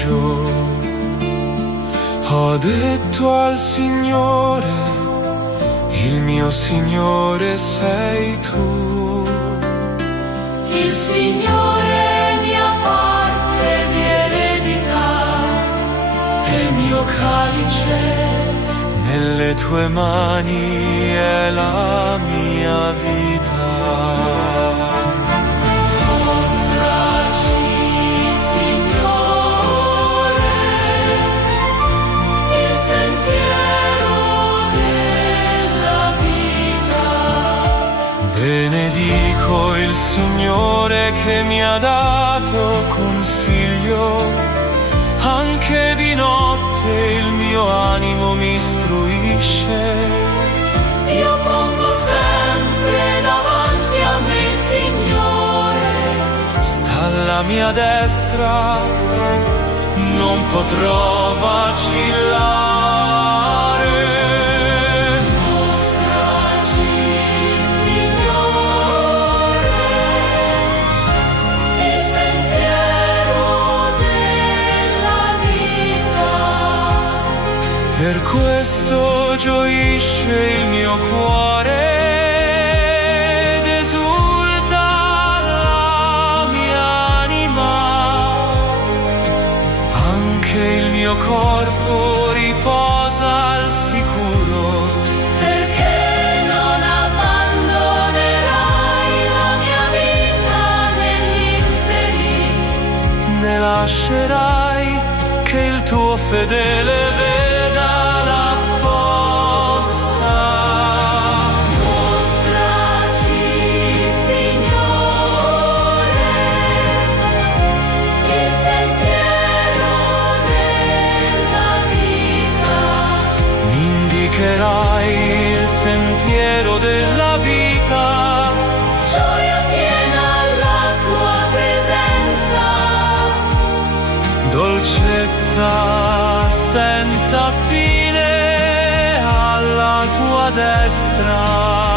rifugio. Ho detto al Signore, il mio Signore sei tu. Il Signore mia parte di eredità e mio calice. Nelle tue mani è la mia vita. Mostraci, Signore, il sentiero della vita. Benedico il Signore che mi ha dato consiglio. Anche di notte il mio animo mi istruisce. Io pongo sempre davanti a me il Signore. Sta alla mia destra, non potrò vacillare. Mostraci, Signore, il sentiero della vita. Per questo gioisce il mio cuore ed esulta la mia anima. Anche il mio corpo riposa al sicuro, Perché non abbandonerai la mia vita negli inferi, ne lascerai che il tuo fedele veda la fossa. mostraci, Signore, il sentiero della vita. Mi indicherai il sentiero della vita. Gioia piena alla tua presenza, Dolcezza senza fine alla tua destra.